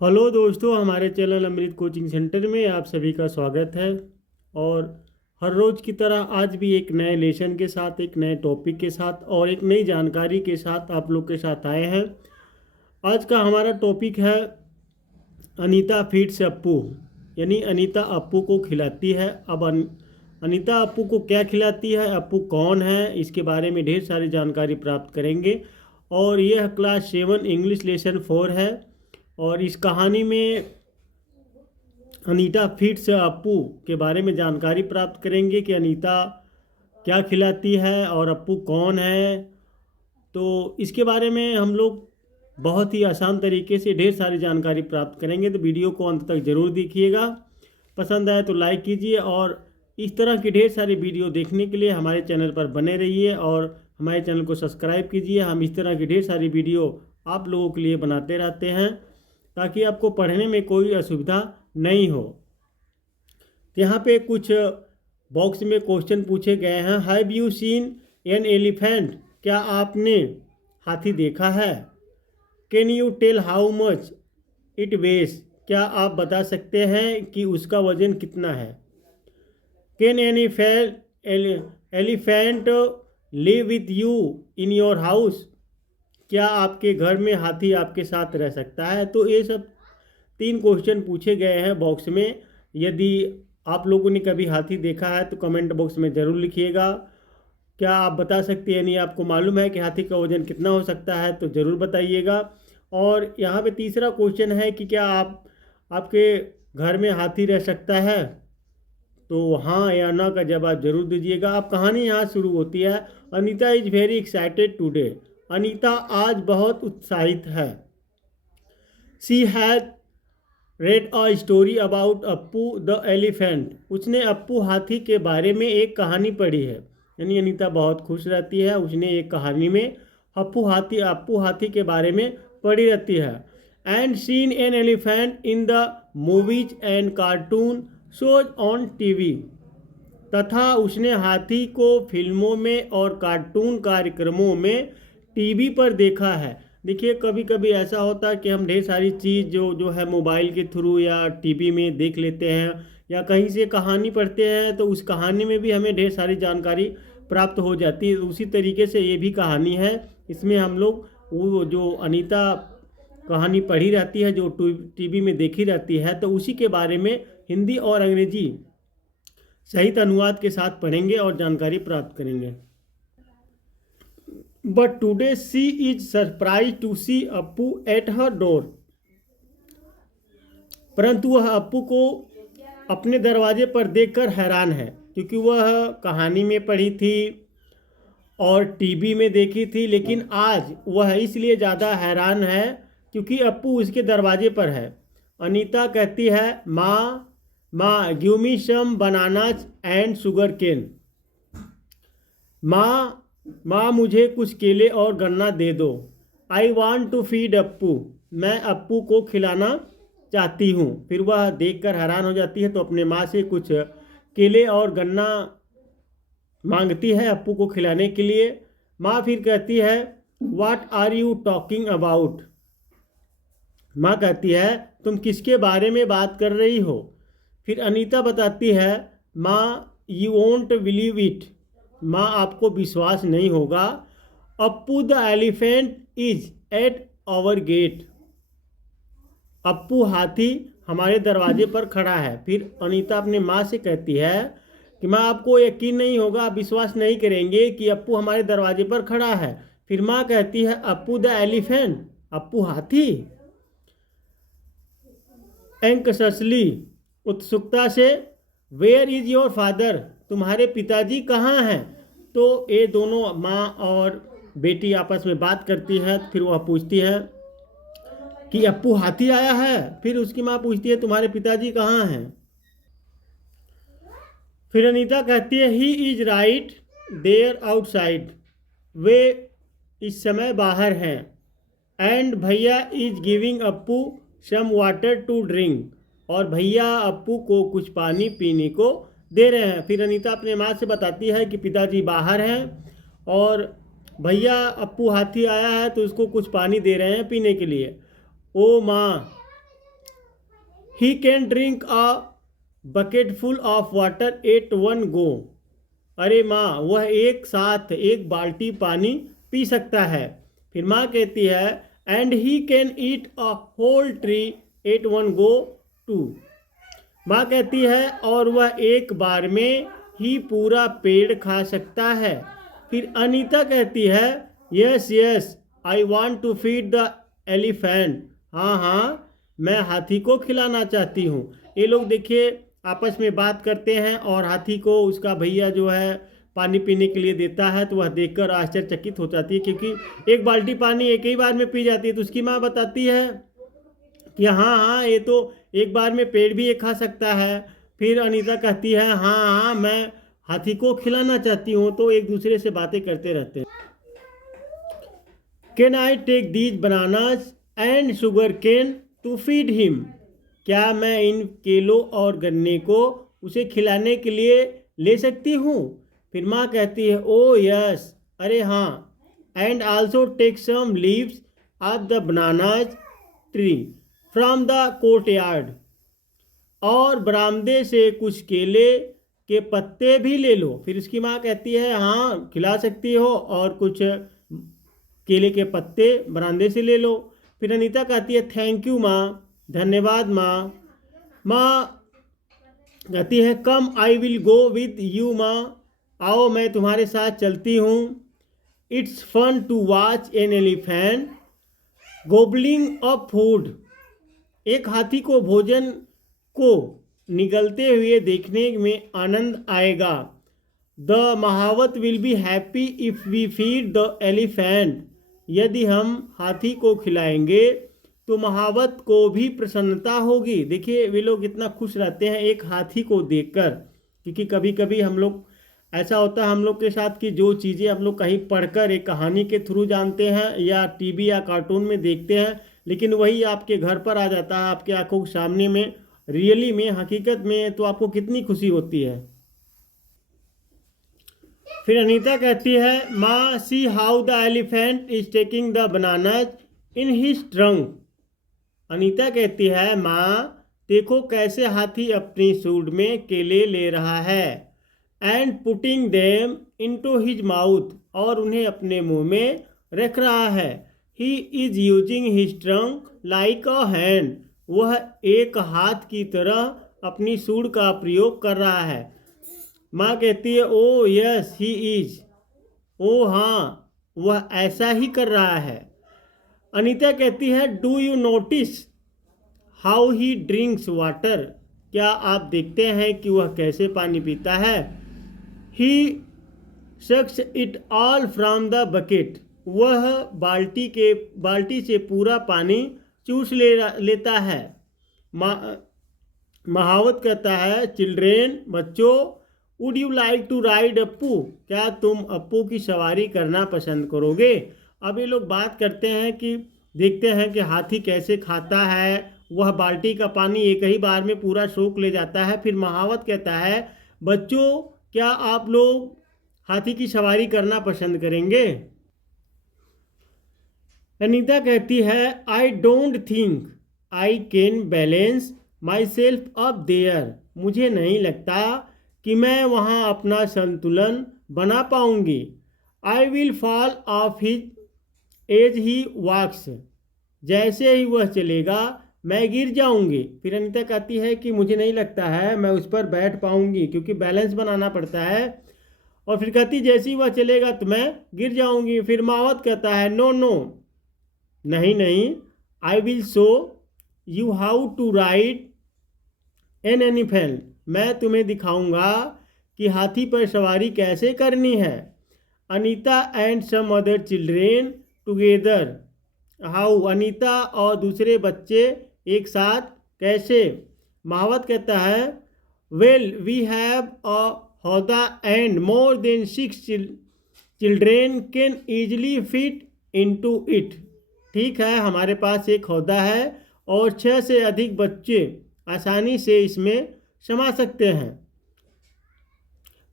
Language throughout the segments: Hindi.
हेलो दोस्तों, हमारे चैनल अमृत कोचिंग सेंटर में आप सभी का स्वागत है। और हर रोज़ की तरह आज भी एक नए लेसन के साथ, एक नए टॉपिक के साथ और एक नई जानकारी के साथ आप लोग के साथ आए हैं। आज का हमारा टॉपिक है अनीता फीड्स अप्पू, यानी अनीता अप्पू को खिलाती है। अब अनीता अप्पू को क्या खिलाती है, अप्पू कौन है, इसके बारे में ढेर सारी जानकारी प्राप्त करेंगे। और यह क्लास 7 इंग्लिश लेसन 4 है। और इस कहानी में अनीता फीड्स अप्पू के बारे में जानकारी प्राप्त करेंगे कि अनीता क्या खिलाती है और अप्पू कौन है। तो इसके बारे में हम लोग बहुत ही आसान तरीके से ढेर सारी जानकारी प्राप्त करेंगे। तो वीडियो को अंत तक ज़रूर देखिएगा। पसंद आए तो लाइक कीजिए और इस तरह की ढेर सारी वीडियो देखने के लिए हमारे चैनल पर बने रहिए और हमारे चैनल को सब्सक्राइब कीजिए। हम इस तरह की ढेर सारी वीडियो आप लोगों के लिए बनाते रहते हैं ताकि आपको पढ़ने में कोई असुविधा नहीं हो। तो यहाँ पे कुछ बॉक्स में क्वेश्चन पूछे गए हैं। Have you seen an elephant, क्या आपने हाथी देखा है। Can you tell how much it weighs, क्या आप बता सकते हैं कि उसका वजन कितना है। Can elephant live with you in your house, क्या आपके घर में हाथी आपके साथ रह सकता है। तो ये सब 3 क्वेश्चन पूछे गए हैं बॉक्स में। यदि आप लोगों ने कभी हाथी देखा है तो कमेंट बॉक्स में ज़रूर लिखिएगा। क्या आप बता सकते हैं, यानी आपको मालूम है कि हाथी का वजन कितना हो सकता है, तो ज़रूर बताइएगा। और यहाँ पे तीसरा क्वेश्चन है कि क्या आपके घर में हाथी रह सकता है। तो हाँ या ना का जवाब जरूर दीजिएगा। अब कहानी यहाँ शुरू होती है। Anita is very excited today, Anita आज बहुत उत्साहित है। She had read a story about Appu the elephant, उसने अप्पू हाथी के बारे में एक कहानी पढ़ी है। यानी अनीता बहुत खुश रहती है, उसने एक कहानी में अप्पू हाथी के बारे में पढ़ी रहती है। And scene an elephant in the movies and cartoon shows on TV, तथा उसने हाथी को फिल्मों में और कार्टून कार्यक्रमों में टीवी पर देखा है। देखिए, कभी कभी ऐसा होता है कि हम ढेर सारी चीज़ जो है मोबाइल के थ्रू या टीवी में देख लेते हैं या कहीं से कहानी पढ़ते हैं, तो उस कहानी में भी हमें ढेर सारी जानकारी प्राप्त हो जाती है। उसी तरीके से ये भी कहानी है। इसमें हम लोग वो जो अनीता कहानी पढ़ी रहती है, जो टीवी में देखी रहती है, तो उसी के बारे में हिंदी और अंग्रेजी सहित अनुवाद के साथ पढ़ेंगे और जानकारी प्राप्त करेंगे। But today she is surprise to see Appu at her door, परंतु वह अप्पू को अपने दरवाजे पर देखकर हैरान है, क्योंकि वह कहानी में पढ़ी थी और टीवी में देखी थी, लेकिन आज वह इसलिए ज़्यादा हैरान है क्योंकि अप्पू उसके दरवाजे पर है। अनीता कहती है, माँ give me some bananas and sugar cane, माँ मुझे कुछ केले और गन्ना दे दो। I want to feed Appu, मैं अप्पू को खिलाना चाहती हूँ। फिर वह देखकर हैरान हो जाती है, तो अपने माँ से कुछ केले और गन्ना मांगती है अप्पू को खिलाने के लिए। माँ फिर कहती है, what are you talking about, माँ कहती है, तुम किसके बारे में बात कर रही हो। फिर अनीता बताती है, माँ यू वोंट बिलीव इट, माँ आपको विश्वास नहीं होगा। Appu the elephant is at our gate, Appu हाथी हमारे दरवाजे पर खड़ा है। फिर अनीता अपने माँ से कहती है कि माँ आपको यकीन नहीं होगा, आप विश्वास नहीं करेंगे कि अप्पू हमारे दरवाजे पर खड़ा है। फिर माँ कहती है, अप्पू द एलिफेंट, अप्पू हाथी। एंक्शसली, उत्सुकता से, वेयर इज योर फादर, तुम्हारे पिताजी कहाँ हैं। तो ये दोनों माँ और बेटी आपस में बात करती है। फिर वह पूछती है कि अप्पू हाथी आया है। फिर उसकी माँ पूछती है, तुम्हारे पिताजी कहाँ हैं। फिर अनीता कहती है, he is right there outside, वे इस समय बाहर हैं। And bhaiya is giving Appu some water to drink, और भैया अप्पू को कुछ पानी पीने को दे रहे हैं। फिर अनीता अपने माँ से बताती है कि पिताजी बाहर हैं और भैया अप्पू हाथी आया है तो उसको कुछ पानी दे रहे हैं पीने के लिए। ओ माँ, he can drink a bucket full of water at one गो। अरे माँ, वह एक साथ एक बाल्टी पानी पी सकता है। फिर माँ कहती है and he can eat a whole tree at one go too. माँ कहती है और वह एक बार में ही पूरा पेड़ खा सकता है। फिर अनीता कहती है yes yes I want to feed the elephant. हाँ हाँ, मैं हाथी को खिलाना चाहती हूँ। ये लोग देखिए आपस में बात करते हैं और हाथी को उसका भैया जो है पानी पीने के लिए देता है, तो वह देखकर आश्चर्यचकित हो जाती है क्योंकि एक बाल्टी पानी एक ही बार में पी जाती है। तो उसकी माँ बताती है कि हाँ हाँ, ये तो एक बार में पेड़ भी ये खा सकता है। फिर अनीता कहती है हाँ हाँ, मैं हाथी को खिलाना चाहती हूँ। तो एक दूसरे से बातें करते रहते हैं। Can I take these bananas and sugar cane to feed him. क्या मैं इन केलों और गन्ने को उसे खिलाने के लिए ले सकती हूँ? फिर माँ कहती है ओ यस, अरे हाँ, and also take some leaves of the bananas tree from the courtyard. और बरामदे से कुछ केले के पत्ते भी ले लो। फिर उसकी माँ कहती है हाँ, खिला सकती हो और कुछ केले के पत्ते बरामदे से ले लो। फिर अनीता कहती है थैंक यू माँ, धन्यवाद माँ। माँ कहती है come I will go with you maa, आओ मैं तुम्हारे साथ चलती हूँ। It's fun to watch an elephant gobbling up food. एक हाथी को भोजन को निगलते हुए देखने में आनंद आएगा। The mahout will be happy if we feed the elephant. यदि हम हाथी को खिलाएंगे तो महावत को भी प्रसन्नता होगी। देखिए वे लोग इतना खुश रहते हैं एक हाथी को देखकर, क्योंकि कभी कभी हम लोग ऐसा होता है हम लोग के साथ कि जो चीज़ें हम लोग कहीं पढ़कर एक कहानी के थ्रू जानते हैं या टीवी या कार्टून में देखते हैं, लेकिन वही आपके घर पर आ जाता है आपके आंखों के सामने में, रियली में, हकीकत में, तो आपको कितनी खुशी होती है। फिर अनीता कहती है माँ see how the elephant is taking the bananas in his trunk. Anita कहती है माँ देखो कैसे हाथी अपनी सूंड में केले ले रहा है। And putting them into his mouth, और उन्हें अपने मुंह में रख रहा है। He is using his trunk like a hand, वह एक हाथ की तरह अपनी सूंड का प्रयोग कर रहा है। माँ कहती है ओ यस ही इज, ओ हाँ, वह ऐसा ही कर रहा है। अनीता कहती है do you notice how he drinks water. क्या आप देखते हैं कि वह कैसे पानी पीता है। He sucks it all from the bucket, वह बाल्टी से पूरा पानी चूस लेता है। महावत कहता है चिल्ड्रेन, बच्चों, would you like to ride Appu, क्या तुम अप्पू की सवारी करना पसंद करोगे। अब ये लोग बात करते हैं कि देखते हैं कि हाथी कैसे खाता है। वह बाल्टी का पानी एक ही बार में पूरा सोख ले जाता है। फिर महावत कहता है बच्चों, क्या आप लोग हाथी की सवारी करना पसंद करेंगे। अनीता कहती है I don't think I can balance myself up there, मुझे नहीं लगता कि मैं वहाँ अपना संतुलन बना पाऊंगी। I will fall off his as he walks, जैसे ही वह चलेगा मैं गिर जाऊंगी। फिर अनीता कहती है कि मुझे नहीं लगता है मैं उस पर बैठ पाऊंगी, क्योंकि बैलेंस बनाना पड़ता है। और फिर कहती जैसे ही वह चलेगा तो मैं गिर जाऊंगी। फिर महावत कहता है नो नो, नहीं नहीं, I will show you how to ride an elephant, मैं तुम्हें दिखाऊंगा कि हाथी पर सवारी कैसे करनी है। Anita and some other children together, how, Anita और दूसरे बच्चे एक साथ कैसे। महावत कहता है well we have a howdah and more than 6 children can easily fit into it. ठीक है, हमारे पास एक हौदा है और 6 से अधिक बच्चे आसानी से इसमें समा सकते हैं।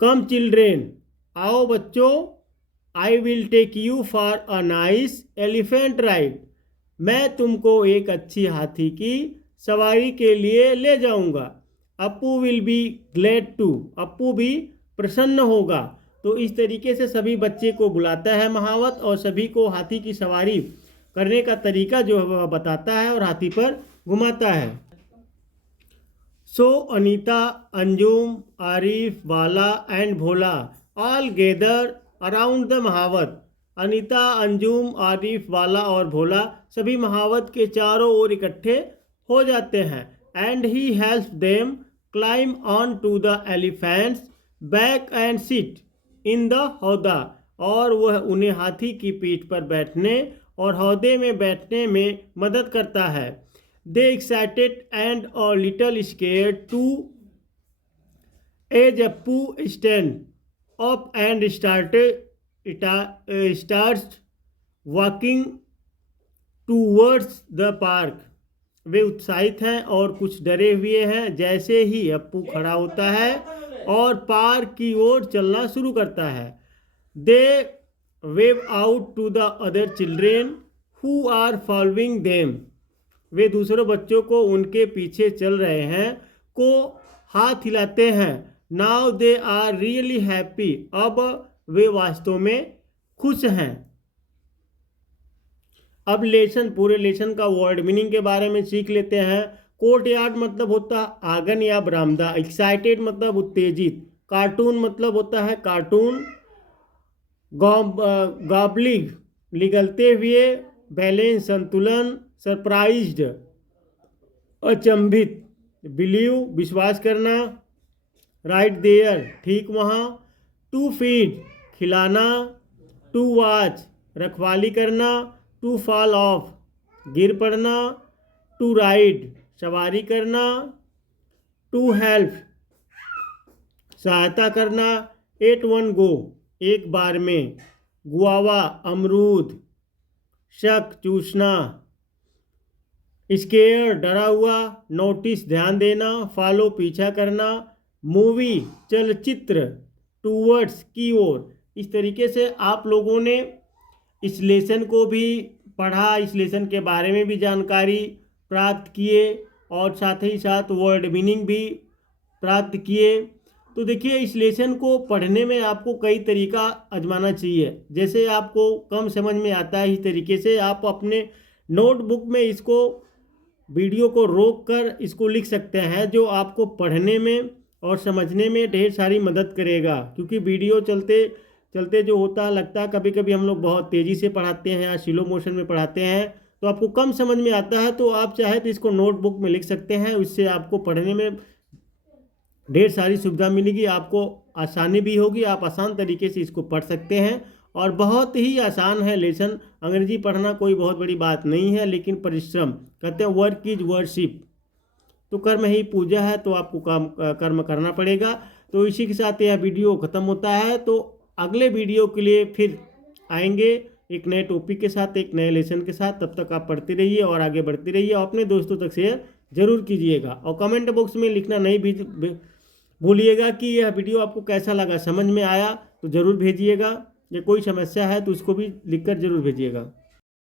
कम चिल्ड्रेन, आओ बच्चों, I will take you for a nice elephant ride, मैं तुमको एक अच्छी हाथी की सवारी के लिए ले जाऊंगा। Appu will be glad to, Appu भी प्रसन्न होगा। तो इस तरीके से सभी बच्चे को बुलाता है महावत और सभी को हाथी की सवारी करने का तरीका जो है वह बताता है और हाथी पर घुमाता है। So Anita, Anjum, Arif, Bala and Bhola all gather around the mahout. Anita, Anjum, Arif, बाला और भोला सभी महावत के चारों ओर इकट्ठे हो जाते हैं। And he helps them climb on to the elephant's back and sit in the howdah, और वह उन्हें हाथी की पीठ पर बैठने और हौदे में बैठने में मदद करता है। They excited and a little scared too as Appu stand up and starts walking towards the park. वे उत्साहित हैं और कुछ डरे हुए हैं। जैसे ही अप्पू खड़ा होता है और पार्क की ओर चलना शुरू करता है। They wave out to the other children who are following them. वे दूसरों बच्चों को उनके पीछे चल रहे हैं को हाथ हिलाते हैं। Now they are really happy, अब वे वास्तव में खुश हैं। अब लेसन, पूरे लेसन का वर्ड मीनिंग के बारे में सीख लेते हैं। कोर्ट यार्ड मतलब होता है आंगन या बरामदा। एक्साइटेड मतलब उत्तेजित। कार्टून मतलब होता है कार्टून। गॉबलिंग निगलते हुए। बैलेंस संतुलन। सरप्राइज्ड अचंभित। बिलीव विश्वास करना। राइट देयर ठीक वहाँ। टू फीड खिलाना। टू वॉच रखवाली करना। टू फॉल ऑफ गिर पड़ना। टू राइड सवारी करना। टू हेल्प सहायता करना। एट वन गो एक बार में। गुआवा अमरूद। शक चूसना। स्केयर डरा हुआ। नोटिस ध्यान देना। फॉलो पीछा करना। मूवी चलचित्र। टूवर्ड्स की ओर। इस तरीके से आप लोगों ने इस लेसन को भी पढ़ा, इस लेसन के बारे में भी जानकारी प्राप्त किए और साथ ही साथ वर्ड मीनिंग भी प्राप्त किए। तो देखिए इस लेसन को पढ़ने में आपको कई तरीका आजमाना चाहिए। जैसे आपको कम समझ में आता है इस तरीके से आप अपने नोटबुक में इसको वीडियो को रोक कर इसको लिख सकते हैं, जो आपको पढ़ने में और समझने में ढेर सारी मदद करेगा। क्योंकि वीडियो चलते चलते जो होता है लगता है कभी कभी हम लोग बहुत तेज़ी से पढ़ाते हैं या स्लो मोशन में पढ़ाते हैं तो आपको कम समझ में आता है। तो आप चाहे तो इसको नोटबुक में लिख सकते हैं, उससे आपको पढ़ने में ढेर सारी सुविधा मिलेगी, आपको आसानी भी होगी, आप आसान तरीके से इसको पढ़ सकते हैं। और बहुत ही आसान है लेसन। अंग्रेजी पढ़ना कोई बहुत बड़ी बात नहीं है, लेकिन परिश्रम कहते हैं वर्क इज वर्शिप। तो कर्म ही पूजा है, तो आपको कर्म करना पड़ेगा। तो इसी के साथ यह वीडियो ख़त्म होता है। तो अगले वीडियो के लिए फिर आएंगे एक नए टॉपिक के साथ, एक नए लेसन के साथ। तब तक आप पढ़ते रहिए और आगे बढ़ते रहिए और अपने दोस्तों तक शेयर जरूर कीजिएगा। और कमेंट बॉक्स में लिखना नहीं भी भूलिएगा कि यह वीडियो आपको कैसा लगा, समझ में आया तो ज़रूर भेजिएगा। या कोई समस्या है तो उसको भी लिखकर ज़रूर भेजिएगा।